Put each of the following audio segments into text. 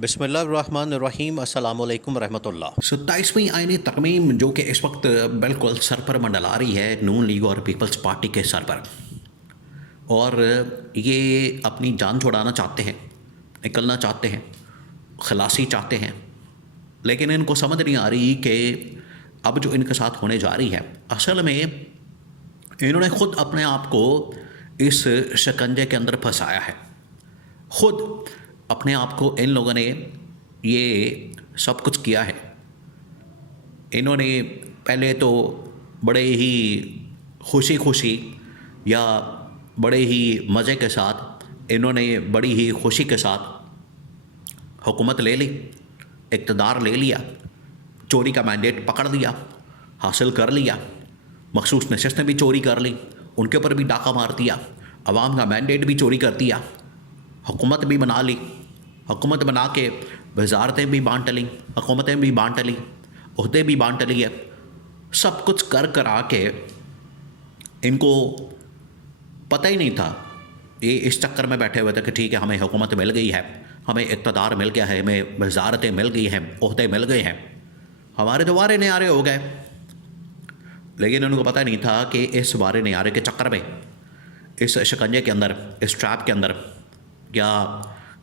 बिस्मिल्लाहिर्रहमानिर्रहीम अस्सलामु अलैकुम रहमतुल्लाह। 27वीं आईनी तरमीम जो कि इस वक्त बिल्कुल सर पर मंडला रही है नून लीग और पीपल्स पार्टी के सर पर, और ये अपनी जान छुड़ाना चाहते हैं, निकलना चाहते हैं, खलासी चाहते हैं, लेकिन इनको समझ नहीं आ रही कि अब जो इनके साथ होने जा रही है, असल में इन्होंने ख़ुद अपने आप को इस शिकंजे के अंदर फंसाया है। ख़ुद अपने आप को इन लोगों ने ये सब कुछ किया है। इन्होंने पहले तो बड़े ही खुशी खुशी या बड़े ही मज़े के साथ इन्होंने बड़ी ही खुशी के साथ हुकूमत ले ली, इक़्तिदार ले लिया, चोरी का मैंडेट पकड़ लिया, हासिल कर लिया, मखसूस नशस्तें भी चोरी कर ली, उनके ऊपर भी डाका मार दिया, अवाम का मैंडेट भी चोरी कर दिया, हुकूमत भी बना ली, हुकूमत बना के वजारतें भी बांट ली, हुकूमतें भी बांट ली, ओहदे भी बांट लिए। सब कुछ कर करा के इनको पता ही नहीं था, ये इस चक्कर में बैठे हुए थे कि ठीक है हमें हुकूमत मिल गई है, हमें इक़्तिदार मिल गया है, हमें वजारतें मिल गई हैं, ओहदे मिल गए हैं, हमारे तो वारे न्यारे हो गए। लेकिन उनको पता नहीं था कि इस वारे न्यारे के चक्कर में, इस शिकंजे के अंदर, इस ट्रैप के अंदर, या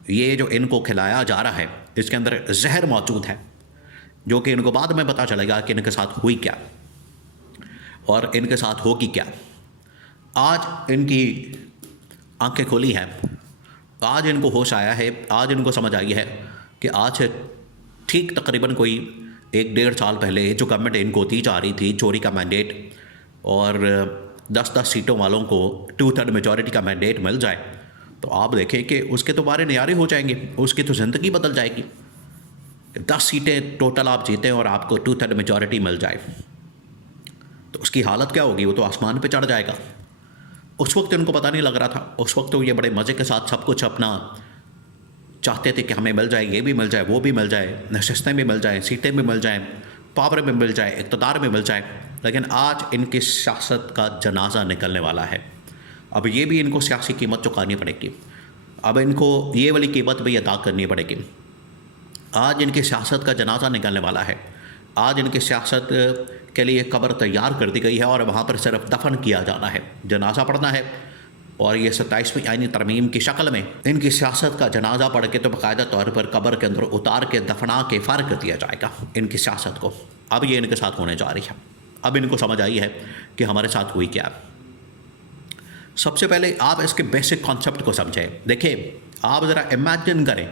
ये जो इनको खिलाया जा रहा है इसके अंदर जहर मौजूद है, जो कि इनको बाद में पता चलेगा कि इनके साथ हुई क्या और इनके साथ होगी क्या। आज इनकी आंखें खुली हैं, आज इनको होश आया है, आज इनको समझ आई है कि आज से ठीक तकरीबन कोई 1-1.5 साल पहले जो गवर्नमेंट इनको दी जा रही थी चोरी का मैंडेट, और 10-10 सीटों वालों को 2/3 मेजॉरिटी का मैंडेट मिल जाए, तो आप देखें कि उसके तो बारे न्यारे हो जाएंगे, उसकी तो ज़िंदगी बदल जाएगी। 10 सीटें टोटल आप जीतें और आपको 2/3 मेजॉरिटी मिल जाए, तो उसकी हालत क्या होगी? वो तो आसमान पे चढ़ जाएगा। उस वक्त इनको पता नहीं लग रहा था, उस वक्त तो ये बड़े मज़े के साथ सब कुछ अपना चाहते थे कि हमें मिल जाए, ये भी मिल जाए, वो भी मिल जाए, नशस्तें भी मिल जाएँ, सीटें भी मिल जाएँ, पावर भी मिल जाए, इक़्तिदार भी मिल जाए। लेकिन आज इनकी सियासत का जनाजा निकलने वाला है। अब ये भी इनको सियासी कीमत चुकानी पड़ेगी, अब इनको ये वाली कीमत भी अदा करनी पड़ेगी। आज इनकी सियासत का जनाजा निकलने वाला है। आज इनकी सियासत के लिए कब्र तैयार कर दी गई है और वहाँ पर सिर्फ दफन किया जाना है, जनाजा पढ़ना है, और ये 27वीं आईनी तरमीम की शक्ल में इनकी सियासत का जनाजा पढ़ के तो बाकायदा तौर पर कब्र के अंदर उतार के दफना के फ़ार कर दिया जाएगा इनकी सियासत को। अब ये इनके साथ होने जा रही है। अब इनको समझ आई है कि हमारे साथ हुई क्या। सबसे पहले आप इसके बेसिक कॉन्सेप्ट को समझें। देखिए, आप ज़रा इमेजिन करें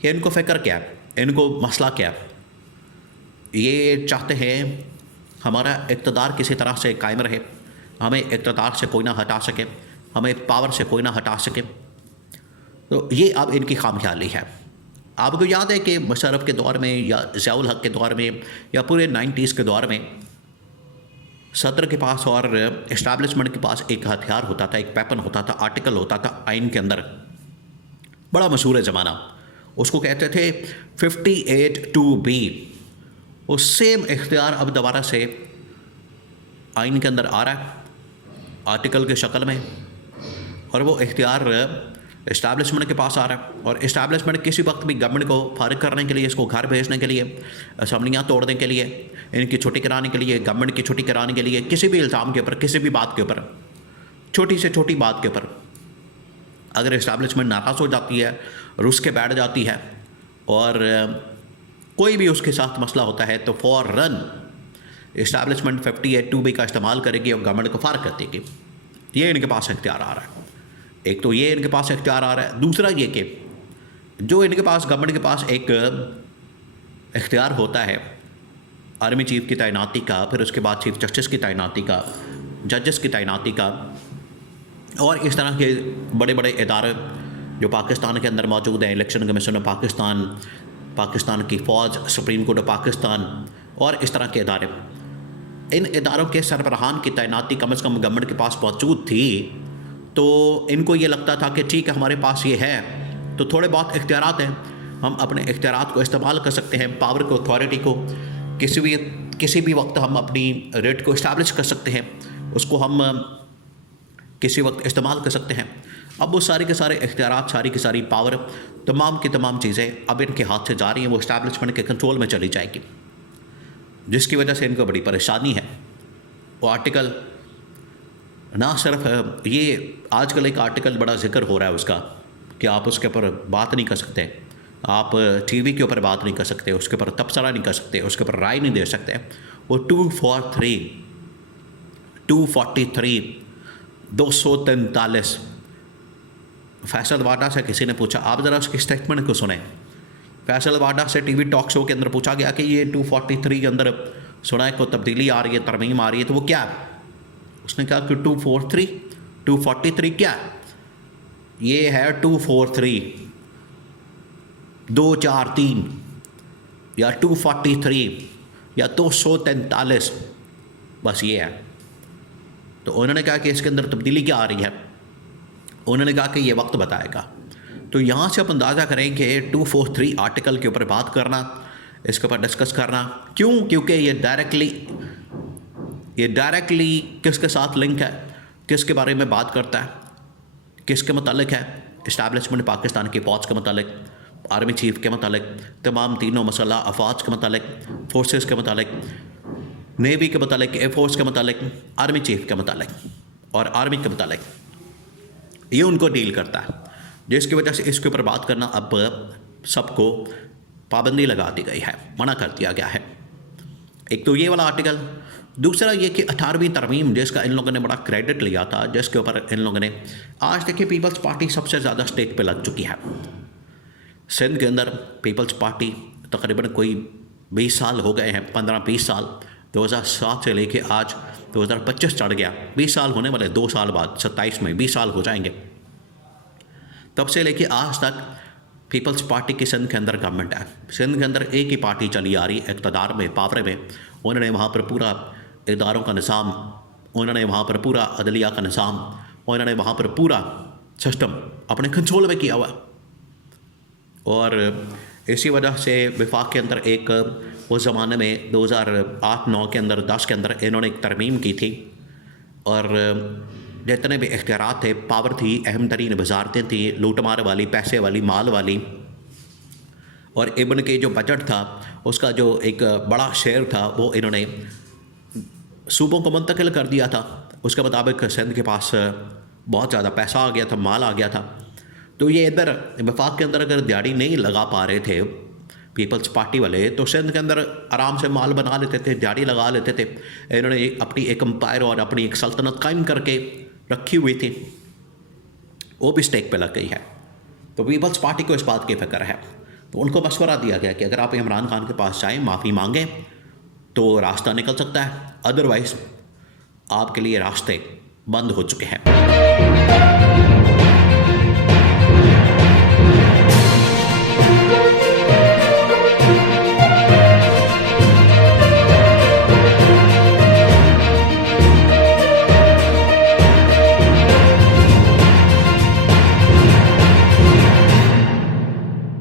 कि इनको फ़िक्र क्या है, इनको मसला क्या है। ये चाहते हैं हमारा इक़्तिदार किसी तरह से कायम रहे, हमें इक़्तिदार से कोई ना हटा सके, हमें पावर से कोई ना हटा सके। तो ये अब इनकी खामख्याली है। आपको याद है कि मुशर्रफ के दौर में या ज़ियाउल हक़ के दौर में या पूरे 90s के दौर में सदर के पास और इस्टेब्लिशमेंट के पास एक हथियार होता था, एक वेपन होता था, आर्टिकल होता था आइन के अंदर, बड़ा मशहूर है ज़माना, उसको कहते थे 58(2)B। वो सेम इख्तियार अब दोबारा से आइन के अंदर आ रहा है आर्टिकल की शक्ल में, और वो इख्तियार इस्टेब्लिशमेंट के पास आ रहा है। और इस्टेब्लिशमेंट किसी वक्त भी गवर्नमेंट को फारिग करने के लिए, इसको घर भेजने के लिए, असम्बलियाँ तोड़ने के लिए, इनकी छुट्टी कराने के लिए, गवर्नमेंट की छुट्टी कराने के लिए, किसी भी इल्ज़ाम के ऊपर, किसी भी बात के ऊपर, छोटी से छोटी बात के ऊपर अगर इस्टेब्लिशमेंट नाराज़ हो जाती है, रुस के बैठ जाती है, और कोई भी उसके साथ मसला होता है, तो फ़ौरन इस्टेब्लिशमेंट 58(2)B का इस्तेमाल करेगी और गवर्नमेंट को फारिग कर देगी। ये इनके पास इख्तियार आ रहा है। एक तो ये इनके पास इख्तियार आ रहा है, दूसरा ये कि जो इनके पास गवर्नमेंट के पास एक इख्तियार होता है आर्मी चीफ की तैनाती का, फिर उसके बाद चीफ जस्टिस की तैनाती का, जजेस की तैनाती का, और इस तरह के बड़े बड़े इदारे जो पाकिस्तान के अंदर मौजूद हैं, election commission of Pakistan, Pakistan की फ़ौज, सुप्रीम कोर्ट ऑफ पाकिस्तान, और इस तरह के इदारे, इन इदारों के सरबराहान की तैनाती कम से कम गवर्नमेंट के पास मौजूद थी। तो इनको ये लगता था कि ठीक है हमारे पास ये है, तो थोड़े बहुत इख्तियारात हैं, हम अपने इख्तियारात को इस्तेमाल कर सकते हैं, पावर को, अथॉरिटी को किसी भी वक्त हम अपनी रेट को इस्टेब्लिश कर सकते हैं, उसको हम किसी वक्त इस्तेमाल कर सकते हैं। अब वो सारे के सारे इख्तियारात, सारी की सारी पावर, तमाम की तमाम चीज़ें अब इनके हाथ से जा रही हैं, वो इस्टेब्लिशमेंट के कंट्रोल में चली जाएगी, जिसकी वजह से इनको बड़ी परेशानी है। वो आर्टिकल ना सिर्फ ये आजकल एक आर्टिकल बड़ा जिक्र हो रहा है उसका कि आप उसके ऊपर बात नहीं कर सकते, आप टीवी के ऊपर बात नहीं कर सकते, उसके ऊपर तबसरा नहीं कर सकते, उसके ऊपर राय नहीं दे सकते। वो 243 243 फैसल वाडा से किसी ने पूछा, आप ज़रा उसकी स्टेटमेंट को सुने। फैसल वाडा से टीवी टॉक शो के अंदर पूछा गया कि ये 243 के अंदर सुना है को तब्दीली आ रही है, तरमीम आ रही है, तो वो क्या है? उसने कहा कि 243 क्या है? ये है 243 243 या 243 या 243, बस ये है। तो उन्होंने कहा कि इसके अंदर तब्दीली क्या आ रही है? उन्होंने कहा कि ये वक्त बताएगा। तो यहाँ से आप अंदाज़ा करें कि 243 आर्टिकल के ऊपर बात करना, इसके ऊपर डिस्कस करना, क्यों? क्योंकि ये डायरेक्टली किसके साथ लिंक है, किसके बारे में बात करता है, किसके मतलब है? इस्टेब्लिशमेंट पाकिस्तान की फ़ौज के मतलब, आर्मी चीफ के मतलब, तमाम तीनों मसला अफवाज के मतलब, फोर्सेस के मतलब, नेवी के मतलब, एयरफोर्स के मतलब, आर्मी चीफ के मतलब और आर्मी के मतलब, ये उनको डील करता है, जिसकी वजह से इसके ऊपर बात करना अब सबको पाबंदी लगा दी गई है, मना कर दिया गया है। एक तो ये वाला आर्टिकल, दूसरा ये कि 18वीं तरमीम जिसका इन लोगों ने बड़ा क्रेडिट लिया था, जिसके ऊपर इन लोगों ने, आज देखिए पीपल्स पार्टी सबसे ज़्यादा स्टेक पे लग चुकी है। सिंध के अंदर पीपल्स पार्टी तकरीबन कोई 20 साल हो गए हैं, 15-20 साल, 2007 से लेके आज 2025 चढ़ गया, 20 साल होने वाले, 2 साल बाद 27 में 20 साल हो जाएंगे। तब से लेके आज तक पीपल्स पार्टी की सिंध के अंदर गवर्नमेंट है। सिंध के अंदर एक ही पार्टी चली आ रही है इक़्तिदार में, पावर में। उन्होंने वहाँ पर पूरा इदारों का निज़ाम, उन्होंने वहाँ पर पूरा अदलिया का निज़ाम, उन्होंने वहाँ पर पूरा सिस्टम अपने कंट्रोल में किया हुआ है। और इसी वजह से वफाक के अंदर एक उस ज़माने में 2008-9 के अंदर 10 के अंदर इन्होंने एक तरमीम की थी, और जितने भी इख्तियारात थे, पावर थी, अहम तरीन वजारतें थी, लूटमार वाली, पैसे वाली, माल वाली, और इब्न के जो बजट था उसका जो एक बड़ा शेयर था वो इन्होंने सूबों को मुंतकिल कर दिया था। उसके मुताबिक सिंध के पास बहुत ज़्यादा पैसा आ गया था, माल आ गया था। तो ये इधर वफाक के अंदर अगर दिहाड़ी नहीं लगा पा रहे थे पीपल्स पार्टी वाले, तो सिंध के अंदर आराम से माल बना लेते थे, दिहाड़ी लगा लेते थे। इन्होंने अपनी एक एम्पायर और अपनी एक सल्तनत कायम करके रखी हुई थी, वो भी स्टेक पे लग गई है। तो पीपल्स पार्टी को इस बात की फ़िक्र है, तो उनको मशवरा दिया गया कि अगर आप इमरान खान के पास जाएँ, माफ़ी मांगें, तो रास्ता निकल सकता है, अदरवाइज़ आपके लिए रास्ते बंद हो चुके हैं।